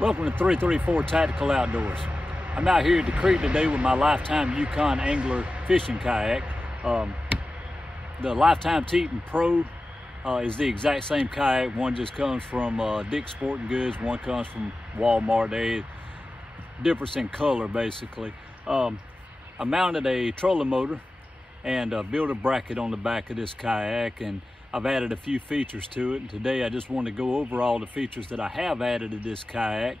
Welcome to 334 Tactical Outdoors. I'm out here at the creek today with my Lifetime Yukon Angler fishing kayak. The Lifetime Teton Pro is the exact same kayak. One just comes from Dick's Sporting Goods, one comes from Walmart. They difference in color basically. I mounted a trolling motor and built a bracket on the back of this kayak, and I've added a few features to it, and today I just want to go over all the features that I have added to this kayak,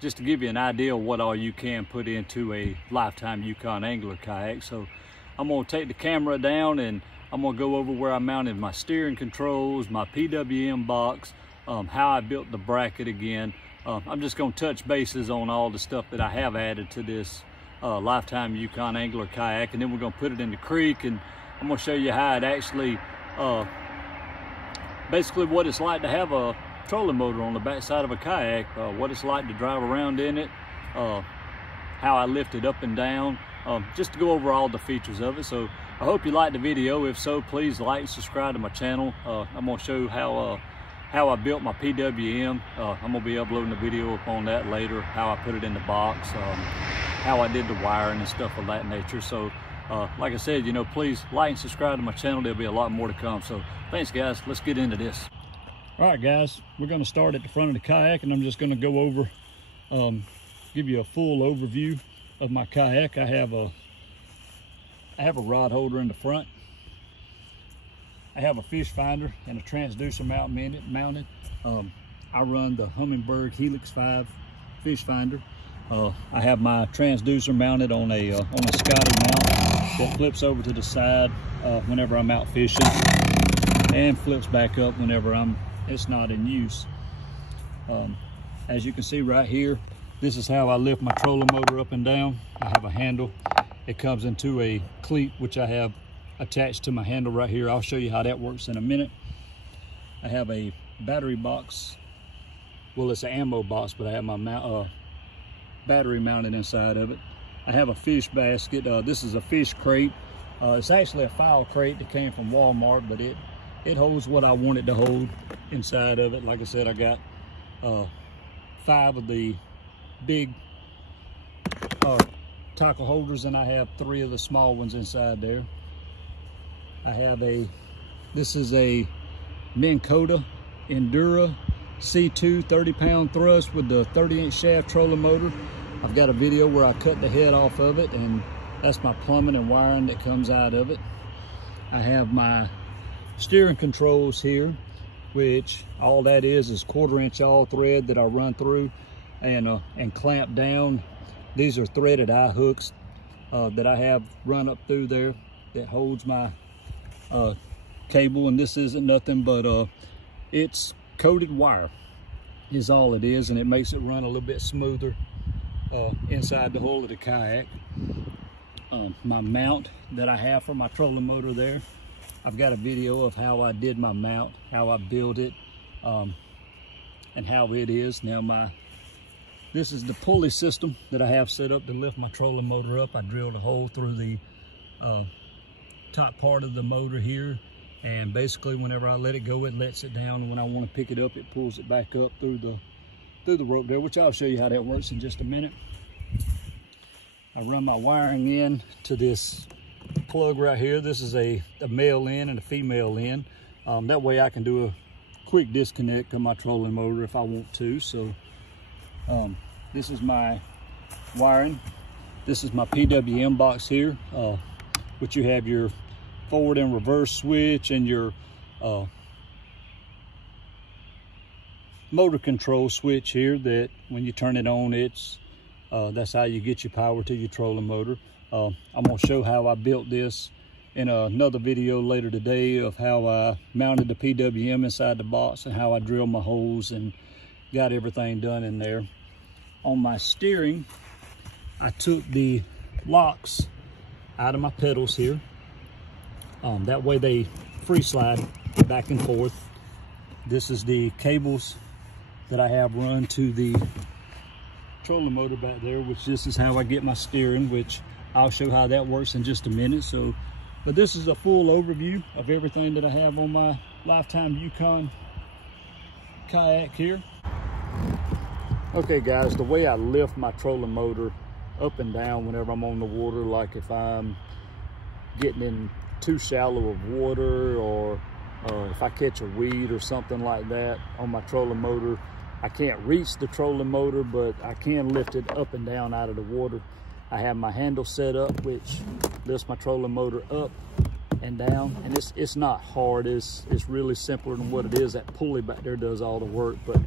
just to give you an idea of what all you can put into a Lifetime Yukon Angler kayak. So I'm going to take the camera down and I'm going to go over where I mounted my steering controls, my Pwm box, how I built the bracket again. I'm just going to touch bases on all the stuff that I have added to this Lifetime Yukon Angler kayak, and then we're going to put it in the creek, and I'm going to show you how it actually, basically what it's like to have a trolling motor on the back side of a kayak, what it's like to drive around in it, how I lift it up and down, just to go over all the features of it. So I hope you liked the video. If so, please like and subscribe to my channel. I'm going to show how I built my Pwm. I'm going to be uploading a video upon that later, how I put it in the box, how I did the wiring and stuff of that nature. So like I said, you know, please like and subscribe to my channel. There'll be a lot more to come. So thanks guys, let's get into this. All right guys, we're going to start at the front of the kayak, and I'm just going to go over, give you a full overview of my kayak. I have a rod holder in the front. I have a fish finder and a transducer mounted. I run the Humminbird Helix 5 fish finder. I have my transducer mounted on a Scotty Mount that flips over to the side whenever I'm out fishing, and flips back up whenever it's not in use. As you can see right here, this is how I lift my trolling motor up and down. I have a handle. It comes into a cleat which I have attached to my handle right here. I'll show you how that works in a minute. I have a battery box. Well, it's an ammo box, but I have my battery mounted inside of it. I have a fish basket. This is a fish crate. It's actually a file crate that came from Walmart, but it holds what I want it to hold inside of it. Like I said, I got 5 of the big tackle holders, and I have 3 of the small ones inside there. I have this is a Minn Kota Endura C2 30-pound thrust with the 30-inch shaft trolling motor. I've got a video where I cut the head off of it, and that's my plumbing and wiring that comes out of it. I have my steering controls here, which all that is 1/4-inch all thread that I run through and clamp down. These are threaded eye hooks that I have run up through there that holds my cable, and this isn't nothing but it's coated wire is all it is, and it makes it run a little bit smoother inside the hull of the kayak. My mount that I have for my trolling motor there, I've got a video of how I did my mount, how I built it, and how it is. Now this is the pulley system that I have set up to lift my trolling motor up. I drilled a hole through the top part of the motor here, and basically whenever I let it go, it lets it down, and when I want to pick it up, it pulls it back up through the rope there, which I'll show you how that works in just a minute. I run my wiring in to this plug right here. This is a male end and a female end. That way I can do a quick disconnect of my trolling motor if I want to. So this is my wiring. This is my Pwm box here, which you have your forward and reverse switch and your motor control switch here, that when you turn it on, that's how you get your power to your trolling motor. I'm going to show how I built this in another video later today of how I mounted the Pwm inside the box and how I drilled my holes and got everything done in there. On my steering, I took the locks out of my pedals here. That way they free slide back and forth. This is the cables that I have run to the trolling motor back there, which this is how I get my steering, which I'll show how that works in just a minute. So, but this is a full overview of everything that I have on my Lifetime Yukon kayak here. Okay guys, the way I lift my trolling motor up and down whenever I'm on the water, like if I'm getting in too shallow of water, or if I catch a weed or something like that on my trolling motor, I can't reach the trolling motor, but I can lift it up and down out of the water. I have my handle set up, which lifts my trolling motor up and down, and it's not hard. It's really simpler than what it is. That pulley back there does all the work, but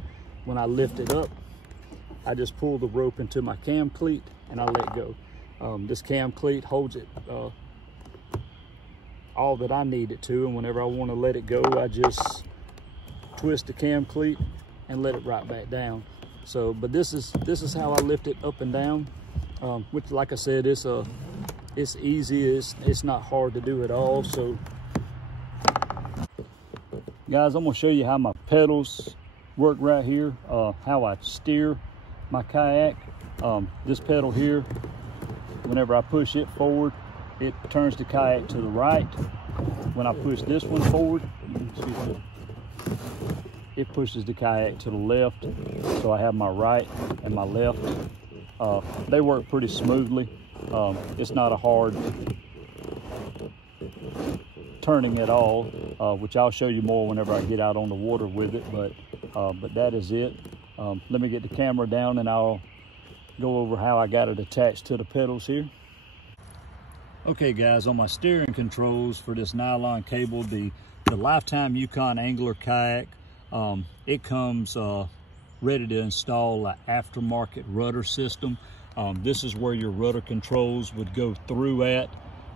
when I lift it up, I just pull the rope into my cam cleat and I let go. This cam cleat holds it all that I need it to, and whenever I want to let it go, I just twist the cam cleat and let it right back down. So, but this is how I lift it up and down, which, like I said, it's easy. It's not hard to do at all. So, guys, I'm gonna show you how my pedals work right here. How I steer my kayak. This pedal here, whenever I push it forward, it turns the kayak to the right. When I push this one forward, it pushes the kayak to the left. So I have my right and my left. They work pretty smoothly. It's not a hard turning at all, which I'll show you more whenever I get out on the water with it, but that is it. Let me get the camera down and I'll go over how I got it attached to the pedals here. Okay guys, on my steering controls for this nylon cable, the Lifetime Yukon Angler kayak, it comes ready to install an aftermarket rudder system. This is where your rudder controls would go through at,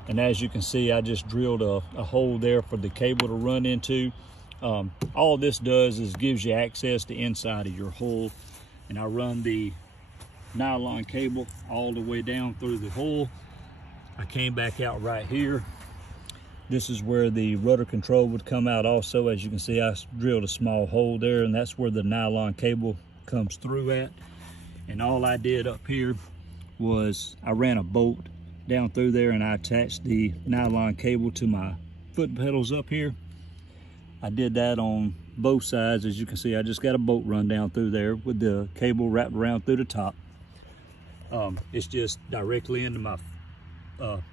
and as you can see, I just drilled a hole there for the cable to run into. All this does is gives you access to inside of your hull, and I run the nylon cable all the way down through the hull. I came back out right here. This is where the rudder control would come out also. As you can see, I drilled a small hole there, and that's where the nylon cable comes through at. And all I did up here was I ran a bolt down through there, and I attached the nylon cable to my foot pedals up here. I did that on both sides. As you can see, I just got a bolt run down through there with the cable wrapped around through the top. It's just directly into my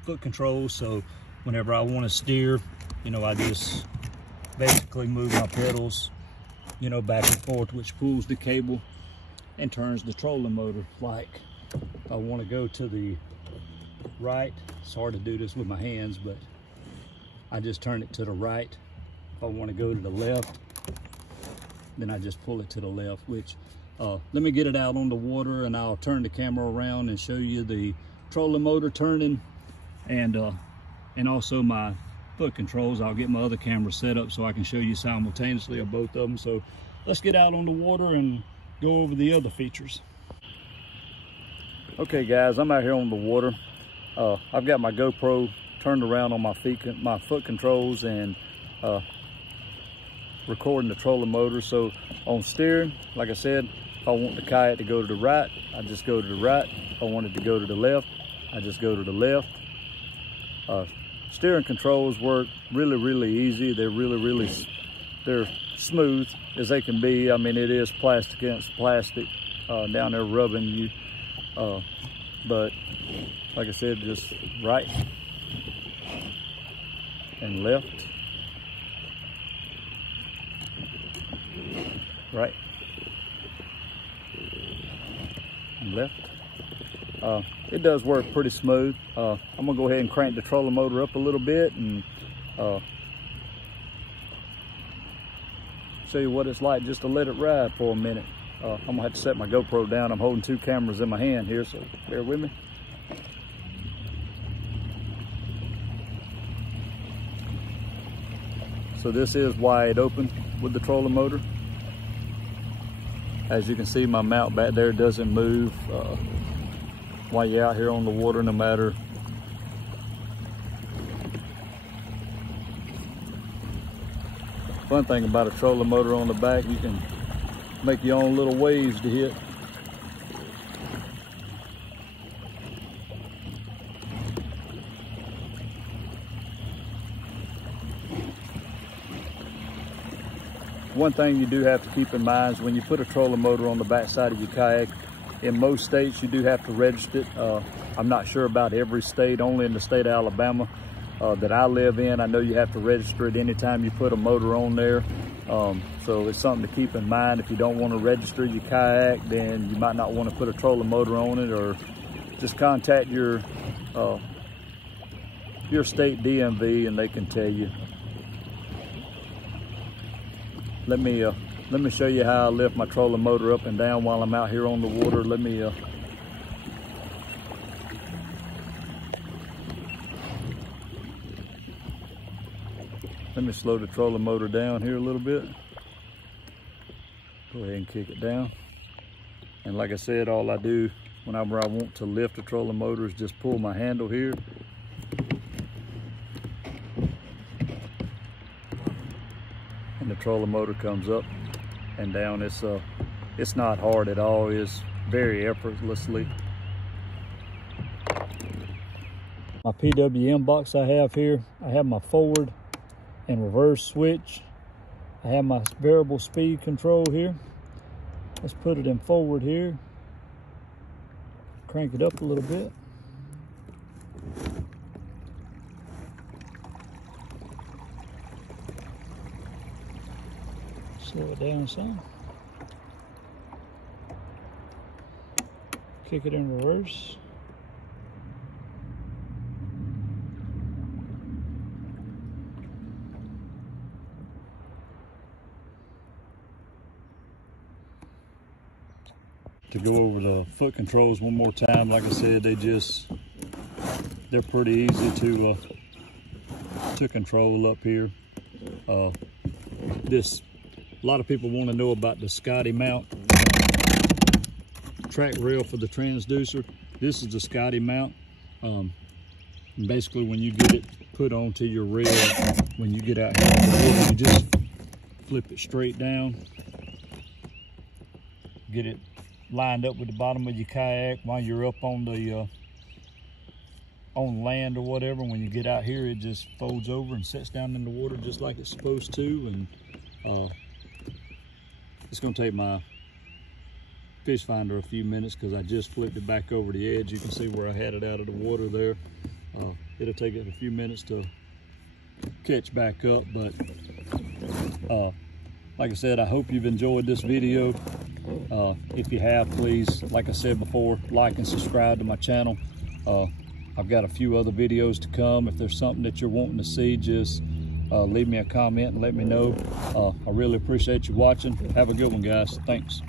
foot controls, so whenever I want to steer, I just basically move my pedals, back and forth, which pulls the cable and turns the trolling motor. Like if I want to go to the right, it's hard to do this with my hands, but I just turn it to the right. If I want to go to the left, then I just pull it to the left, which let me get it out on the water and I'll turn the camera around and show you the trolling motor turning, and also my foot controls. I'll get my other camera set up so I can show you simultaneously of both of them. So let's get out on the water and go over the other features. Okay guys, I'm out here on the water. I've got my GoPro turned around on my foot controls and recording the trolling motor. So on steering, like I said, if I want the kayak to go to the right, I just go to the right. If I want it to go to the left, I just go to the left. Steering controls work really easy. They're smooth as they can be. I mean, it is plastic against plastic down there rubbing you, but like I said, just right and left, right and left. It does work pretty smooth. I'm gonna go ahead and crank the trolling motor up a little bit and show you what it's like just to let it ride for a minute. I'm gonna have to set my GoPro down. I'm holding two cameras in my hand here, so bear with me. So this is wide open with the trolling motor. As you can see, my mount back there doesn't move while you're out here on the water, no matter fun thing about a trolling motor on the back, you can make your own little waves to hit. one thing you do have to keep in mind is when you put a trolling motor on the back side of your kayak, in most states you do have to register it. I'm not sure about every state, only in the state of Alabama that I live in. I know you have to register it anytime you put a motor on there. So it's something to keep in mind. If you don't want to register your kayak, then you might not want to put a trolling motor on it, or just contact your state DMV and they can tell you. Let me show you how I lift my trolling motor up and down while I'm out here on the water. Let me slow the trolling motor down here a little bit. Go ahead and kick it down. And like I said, all I do whenever I want to lift the trolling motor is just pull my handle here. And the trolling motor comes up and down. It's not hard at all. It's very effortlessly. My Pwm box I have here, I have my forward and reverse switch. I have my variable speed control here. Let's put it in forward here. Crank it up a little bit. Slow it down some. Kick it in reverse. To go over the foot controls one more time, like I said, they're pretty easy to control up here. A lot of people want to know about the Scotty Mount track rail for the transducer. This is the Scotty Mount. Basically, when you get it put onto your rail, when you get out here, you just flip it straight down, get it lined up with the bottom of your kayak while you're up on the on land or whatever. When you get out here, it just folds over and sets down in the water just like it's supposed to. And it's going to take my fish finder a few minutes because I just flipped it back over the edge. You can see where I had it out of the water there. It'll take it a few minutes to catch back up, but like I said, I hope you've enjoyed this video. If you have, please, like I said before, like and subscribe to my channel. I've got a few other videos to come. If there's something that you're wanting to see, just leave me a comment and let me know. I really appreciate you watching. Have a good one, guys. Thanks.